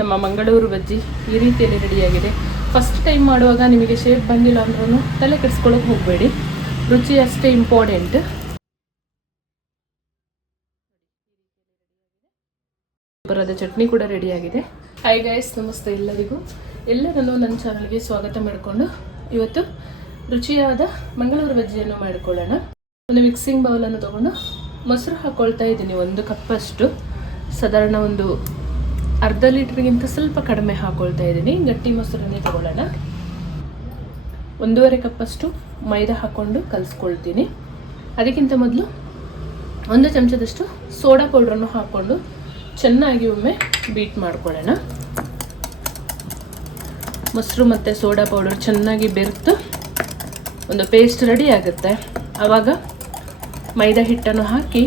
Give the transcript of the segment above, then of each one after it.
ನಮ್ಮ ಮಂಗಳೂರು ಬಜ್ಜಿ ಈ ರೀತಿಯಲ್ಲಿ ರೆಡಿಯಾಗಿದೆ. ಫಸ್ಟ್ ಟೈಮ್ ಮಾಡುವಾಗ ನಿಮಗೆ ಶೇಪ್ ಬಂದಿಲ್ಲ ಅಂದ್ರೂ ತಲೆ ಕೆಡಿಸ್ಕೊಳ್ಳೋಕೆ ಹೋಗಬೇಡಿ. ರುಚಿ ಅಷ್ಟೇ ಇಂಪಾರ್ಟೆಂಟ್ ಬರದ ಚಟ್ನಿ ಕೂಡ ರೆಡಿಯಾಗಿದೆ. ಹಾಯ್ ಗೈಸ್ ನಮಸ್ತೆ ಎಲ್ಲರಿಗೂ. ಎಲ್ಲರನ್ನೂ ನನ್ನ ಚಾನಲ್ಗೆ ಸ್ವಾಗತ ಮಾಡಿಕೊಂಡು ಇವತ್ತು ರುಚಿಯಾದ ಮಂಗಳೂರು ಬಜ್ಜಿಯನ್ನು ಮಾಡಿಕೊಳ್ಳೋಣ. ಒಂದು ಮಿಕ್ಸಿಂಗ್ ಬೌಲನ್ನು ತಗೊಂಡು ಮೊಸರು ಹಾಕ್ಕೊಳ್ತಾ ಇದ್ದೀನಿ. ಒಂದು ಕಪ್ಪಷ್ಟು ಸಾಧಾರಣ ಒಂದು ಅರ್ಧ ಲೀಟ್ರಿಗಿಂತ ಸ್ವಲ್ಪ ಕಡಿಮೆ ಹಾಕ್ಕೊಳ್ತಾ ಇದ್ದೀನಿ. ಗಟ್ಟಿ ಮೊಸರನ್ನೇ ತಗೊಳ್ಳೋಣ. ಒಂದೂವರೆ ಕಪ್ಪಷ್ಟು ಮೈದಾ ಹಾಕ್ಕೊಂಡು ಕಲಿಸ್ಕೊಳ್ತೀನಿ. ಅದಕ್ಕಿಂತ ಮೊದಲು ಒಂದು ಚಮಚದಷ್ಟು ಸೋಡಾ ಪೌಡ್ರನ್ನು ಹಾಕ್ಕೊಂಡು ಚೆನ್ನಾಗಿ ಒಮ್ಮೆ ಬೀಟ್ ಮಾಡ್ಕೊಳ್ಳೋಣ. ಮೊಸರು ಮತ್ತು ಸೋಡಾ ಪೌಡರ್ ಚೆನ್ನಾಗಿ ಬೆರೆತು ಒಂದು ಪೇಸ್ಟ್ ರೆಡಿ ಆಗುತ್ತೆ. ಆವಾಗ ಮೈದಾ ಹಿಟ್ಟನ್ನು ಹಾಕಿ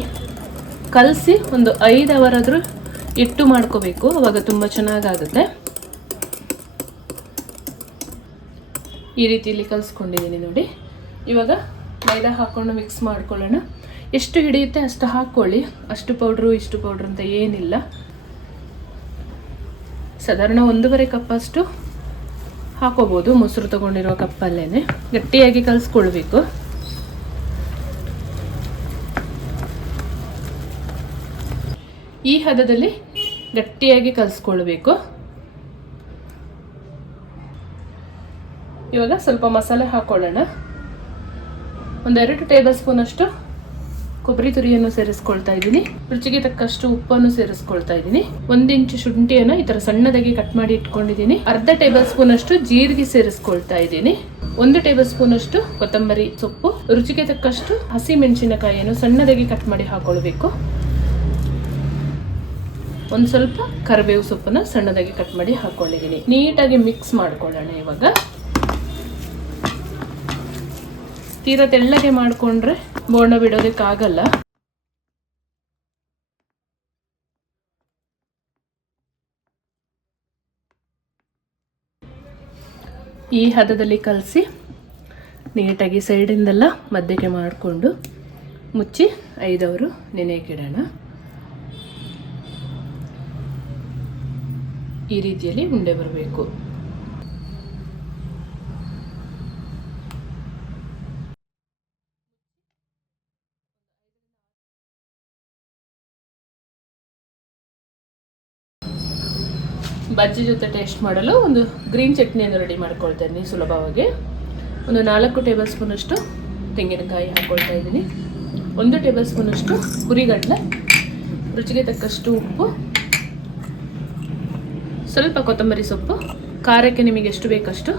ಕಲಸಿ ಒಂದು ಐದು ಅವರಾದರೂ ಇಟ್ಟು ಮಾಡ್ಕೋಬೇಕು, ಅವಾಗ ತುಂಬ ಚೆನ್ನಾಗಾಗುತ್ತೆ. ಈ ರೀತಿಯಲ್ಲಿ ಕಲಿಸ್ಕೊಂಡಿದ್ದೀನಿ ನೋಡಿ. ಇವಾಗ ಮೈದಾ ಹಾಕ್ಕೊಂಡು ಮಿಕ್ಸ್ ಮಾಡ್ಕೊಳ್ಳೋಣ. ಎಷ್ಟು ಹಿಡಿಯುತ್ತೆ ಅಷ್ಟು ಹಾಕ್ಕೊಳ್ಳಿ. ಅಷ್ಟು ಪೌಡ್ರು ಇಷ್ಟು ಪೌಡ್ರು ಅಂತ ಏನಿಲ್ಲ. ಸಾಧಾರಣ ಒಂದೂವರೆ ಕಪ್ಪಷ್ಟು ಹಾಕೋಬೋದು. ಮೊಸರು ತೊಗೊಂಡಿರೋ ಕಪ್ಪಲ್ಲೇ ಗಟ್ಟಿಯಾಗಿ ಕಲಿಸ್ಕೊಳ್ಬೇಕು. ಈ ಹದದಲ್ಲಿ ಗಟ್ಟಿಯಾಗಿ ಕಲಿಸ್ಕೊಳ್ಬೇಕು. ಇವಾಗ ಸ್ವಲ್ಪ ಮಸಾಲೆ ಹಾಕೊಳ್ಳೋಣ. ಒಂದೆರಡು ಟೇಬಲ್ ಸ್ಪೂನ್ ಅಷ್ಟು ಕೊಬ್ಬರಿ ತುರಿಯನ್ನು ಸೇರಿಸ್ಕೊಳ್ತಾ ಇದ್ದೀನಿ. ರುಚಿಗೆ ತಕ್ಕಷ್ಟು ಉಪ್ಪನ್ನು ಸೇರಿಸ್ಕೊಳ್ತಾ ಇದ್ದೀನಿ. ಒಂದು ಇಂಚು ಶುಂಠಿಯನ್ನು ಈ ತರ ಸಣ್ಣದಾಗಿ ಕಟ್ ಮಾಡಿ ಇಟ್ಕೊಂಡಿದ್ದೀನಿ. ಅರ್ಧ ಟೇಬಲ್ ಸ್ಪೂನ್ ಅಷ್ಟು ಜೀರಿಗೆ ಸೇರಿಸ್ಕೊಳ್ತಾ ಇದ್ದೀನಿ. ಒಂದು ಟೇಬಲ್ ಸ್ಪೂನ್ ಅಷ್ಟು ಕೊತ್ತಂಬರಿ ಸೊಪ್ಪು. ರುಚಿಗೆ ತಕ್ಕಷ್ಟು ಹಸಿ ಮೆಣಸಿನಕಾಯಿಯನ್ನು ಸಣ್ಣದಾಗಿ ಕಟ್ ಮಾಡಿ ಹಾಕೊಳ್ಬೇಕು. ಒಂದು ಸ್ವಲ್ಪ ಕರಿಬೇವು ಸೊಪ್ಪನ್ನ ಸಣ್ಣದಾಗಿ ಕಟ್ ಮಾಡಿ ಹಾಕೊಂಡಿದ್ದೀನಿ. ನೀಟಾಗಿ ಮಿಕ್ಸ್ ಮಾಡ್ಕೊಳ್ಳೋಣ ಇವಾಗ. ತೀರಾ ತೆಳ್ಳಗೆ ಮಾಡಿಕೊಂಡ್ರೆ ಬೋರ್ಣ ಬಿಡೋದಕ್ಕಾಗಲ್ಲ. ಈ ಹದದಲ್ಲಿ ಕಲಸಿ ನೀಟಾಗಿ ಸೈಡಿಂದೆಲ್ಲ ಮಧ್ಯಕ್ಕೆ ಮಾಡಿಕೊಂಡು ಮುಚ್ಚಿ ಐದವರು ನೆನೆಯಕ್ಕಿಡೋಣ ಈ ರೀತಿಯಲ್ಲಿ ಉಂಡೆ ಬರಬೇಕು. ಬಜ್ಜಿ ಜೊತೆ ಟೇಸ್ಟ್ ಮಾಡಲು ಒಂದು ಗ್ರೀನ್ ಚಟ್ನಿಯನ್ನು ರೆಡಿ ಮಾಡ್ಕೊಳ್ತಾ ಇದ್ದೀನಿ ಸುಲಭವಾಗಿ. ಒಂದು ನಾಲ್ಕು ಟೇಬಲ್ ಸ್ಪೂನಷ್ಟು ತೆಂಗಿನಕಾಯಿ ಹಾಕ್ಕೊಳ್ತಾ ಇದ್ದೀನಿ. ಒಂದು ಟೇಬಲ್ ಸ್ಪೂನಷ್ಟು ಹುರಿಗಡಲೆ ರುಚಿಗೆ ತಕ್ಕಷ್ಟು ಉಪ್ಪು ಸ್ವಲ್ಪ ಕೊತ್ತಂಬರಿ ಸೊಪ್ಪು, ಖಾರಕ್ಕೆ ನಿಮಗೆ ಎಷ್ಟು ಬೇಕಷ್ಟು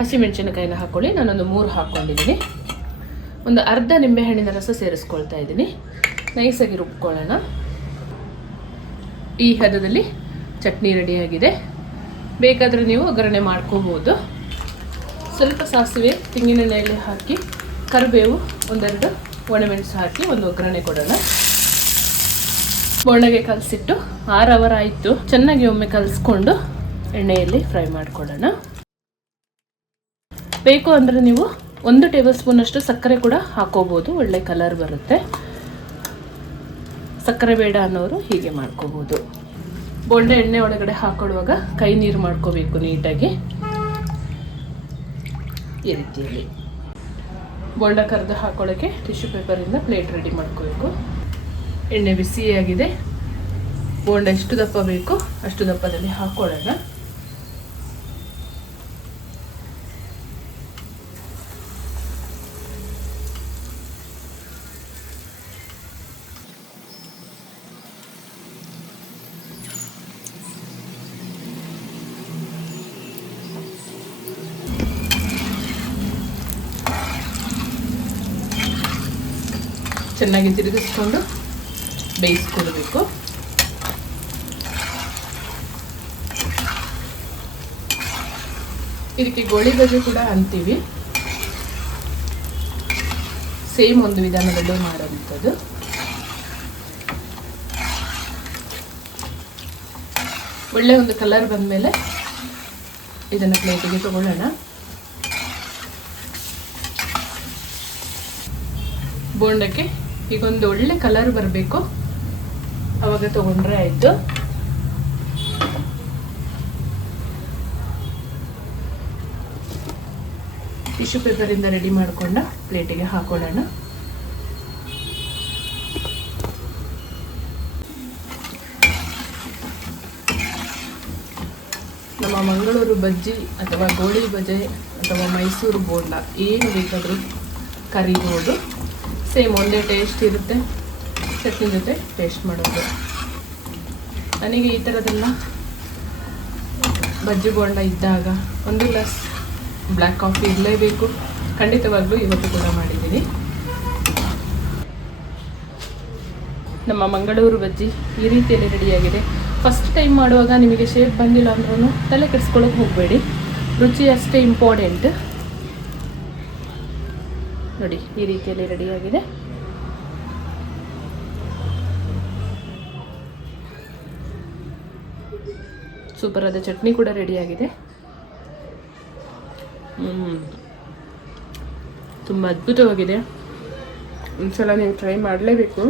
ಹಸಿಮೆಣಸಿನಕಾಯಿನ ಹಾಕ್ಕೊಳ್ಳಿ ನಾನೊಂದು ಮೂರು ಹಾಕ್ಕೊಂಡಿದ್ದೀನಿ. ಒಂದು ಅರ್ಧ ನಿಂಬೆಹಣ್ಣಿನ ರಸ ಸೇರಿಸ್ಕೊಳ್ತಾ ಇದ್ದೀನಿ. ನೈಸಾಗಿ ರುಬ್ಕೊಳ್ಳೋಣ. ಈ ಹದದಲ್ಲಿ ಚಟ್ನಿ ರೆಡಿಯಾಗಿದೆ. ಬೇಕಾದರೆ ನೀವು ಒಗ್ಗರಣೆ ಮಾಡ್ಕೋಬೋದು. ಸ್ವಲ್ಪ ಸಾಸಿವೆ ತೆಂಗಿನೆಣ್ಣೆಯಲ್ಲಿ ಹಾಕಿ, ಕರಿಬೇವು, ಒಂದೆರಡು ಒಣಮೆಣಸು ಹಾಕಿ ಒಂದು ಒಗ್ಗರಣೆ ಕೊಡೋಣ. ಬೋಂಡಗೆ ಕಲಸಿಟ್ಟು ಆರು ಅವರ್ ಆಯಿತು. ಚೆನ್ನಾಗಿ ಒಮ್ಮೆ ಕಲಿಸ್ಕೊಂಡು ಎಣ್ಣೆಯಲ್ಲಿ ಫ್ರೈ ಮಾಡಿಕೊಡೋಣ ಬೇಕು ಅಂದರೆ ನೀವು ಒಂದು ಟೇಬಲ್ ಸ್ಪೂನಷ್ಟು ಸಕ್ಕರೆ ಕೂಡ ಹಾಕೋಬೋದು. ಒಳ್ಳೆ ಕಲರ್ ಬರುತ್ತೆ. ಸಕ್ಕರೆ ಬೇಡ ಅನ್ನೋರು ಹೀಗೆ ಮಾಡ್ಕೋಬೋದು. ಬೋಂಡೆ ಎಣ್ಣೆ ಒಳಗಡೆ ಹಾಕೊಳ್ಳುವಾಗ ಕೈ ನೀರು ಮಾಡ್ಕೋಬೇಕು ನೀಟಾಗಿ. ಈ ರೀತಿಯಲ್ಲಿ. ಬೋಂಡ ಕರೆದು ಹಾಕೊಳ್ಳೋಕ್ಕೆ ಟಿಶ್ಯೂ ಪೇಪರಿಂದ ಪ್ಲೇಟ್ ರೆಡಿ ಮಾಡ್ಕೋಬೇಕು. ಎಣ್ಣೆ ಬಿಸಿಯಾಗಿದೆ ಬೋಂಡ ಎಷ್ಟು ದಪ್ಪ ಬೇಕು ಅಷ್ಟು ದಪ್ಪದಲ್ಲಿ ಹಾಕೊಳ್ಳೋಣ. ಚೆನ್ನಾಗಿ ತಿರುಗಿಸ್ಕೊಂಡು ಬೇಯಿಸ್ಕೊಳ್ಬೇಕು ಇದಕ್ಕೆ ಗೋಳಿ ಬಜೆ ಕೂಡ ಅಂತೀವಿ. ಸೇಮ್ ಒಂದು ವಿಧಾನದಲ್ಲೇ ಮಾಡುವಂಥದ್ದು. ಒಳ್ಳೆ ಒಂದು ಕಲರ್ ಬಂದಮೇಲೆ ಇದನ್ನು ಪ್ಲೇಟಿಗೆ ತಗೊಳ್ಳೋಣ. ಬೋಂಡಕ್ಕೆ ಈಗೊಂದು ಒಳ್ಳೆ ಕಲರ್ ಬರಬೇಕು. ಅವಾಗ ತಗೊಂಡ್ರೆ ಆಯ್ತು. ಟಿಶ್ಯೂ ಪೇಪರಿಂದ ರೆಡಿ ಮಾಡ್ಕೊಂಡ ಪ್ಲೇಟಿಗೆ ಹಾಕೊಳ್ಳೋಣ. ನಮ್ಮ ಮಂಗಳೂರು ಬಜ್ಜಿ ಅಥವಾ ಗೋಳಿ ಬಜೆ ಅಥವಾ ಮೈಸೂರು ಬೋಂಡ, ಏನು ಬೇಕಾದರೂ ಕರಿಬೋದು. ಸೇಮ್ ಒಂದೇ ಟೇಸ್ಟ್ ಇರುತ್ತೆ. ಚಟ್ನಿ ಜೊತೆ ಟೇಸ್ಟ್ ಮಾಡೋದು. ನನಗೆ ಈ ಥರದೆಲ್ಲ ಬಜ್ಜಿ ಬೋಂಡ ಇದ್ದಾಗ ಒಂದು ಗ್ಲಾಸ್ ಬ್ಲ್ಯಾಕ್ ಕಾಫಿ ಇರಲೇಬೇಕು. ಖಂಡಿತವಾಗ್ಲೂ ಇವತ್ತು ಕೂಡ ಮಾಡಿದ್ದೀನಿ. ನಮ್ಮ ಮಂಗಳೂರು ಬಜ್ಜಿ ಈ ರೀತಿಯಲ್ಲಿ ರೆಡಿಯಾಗಿದೆ. ಫಸ್ಟ್ ಟೈಮ್ ಮಾಡುವಾಗ ನಿಮಗೆ ಶೇಪ್ ಬಂದಿಲ್ಲ ಅಂದ್ರೂ ತಲೆ ಕೆಡಿಸ್ಕೊಳ್ಳೋಕೆ ಹೋಗಬೇಡಿ. ರುಚಿ ಅಷ್ಟೇ ಇಂಪಾರ್ಟೆಂಟ್ ನೋಡಿ, ಈ ರೀತಿಯಲ್ಲಿ ರೆಡಿಯಾಗಿದೆ. ಸೂಪರ್ ಆದ ಚಟ್ನಿ ಕೂಡ ರೆಡಿಯಾಗಿದೆ. ತುಂಬ ಅದ್ಭುತವಾಗಿದೆ. ಒಂದ್ಸಲ ನೀವು ಟ್ರೈ ಮಾಡಲೇಬೇಕು.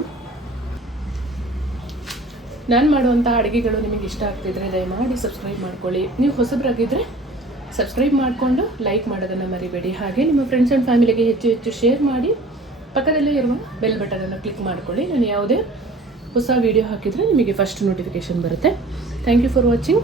ನಾನು ಮಾಡುವಂಥ ಅಡುಗೆಗಳು ನಿಮಗೆ ಇಷ್ಟ ಆಗ್ತಿದ್ರೆ ದಯಮಾಡಿ ಸಬ್ಸ್ಕ್ರೈಬ್ ಮಾಡ್ಕೊಳ್ಳಿ. ನೀವು ಹೊಸಬರಾಗಿದ್ದರೆ ಸಬ್ಸ್ಕ್ರೈಬ್ ಮಾಡಿಕೊಂಡು ಲೈಕ್ ಮಾಡೋದನ್ನು ಮರಿಬೇಡಿ. ಹಾಗೆ ನಿಮ್ಮ ಫ್ರೆಂಡ್ಸ್ ಆ್ಯಂಡ್ ಫ್ಯಾಮಿಲಿಗೆ ಹೆಚ್ಚು ಹೆಚ್ಚು ಶೇರ್ ಮಾಡಿ ಪಕ್ಕದಲ್ಲೇ ಇರುವ ಬೆಲ್ ಬಟನನ್ನು ಕ್ಲಿಕ್ ಮಾಡ್ಕೊಳ್ಳಿ. ನಾನು ಯಾವುದೇ ಹೊಸ ವೀಡಿಯೋ ಹಾಕಿದರೆ ನಿಮಗೆ ಫಸ್ಟ್ ನೋಟಿಫಿಕೇಷನ್ ಬರುತ್ತೆ. Thank you for watching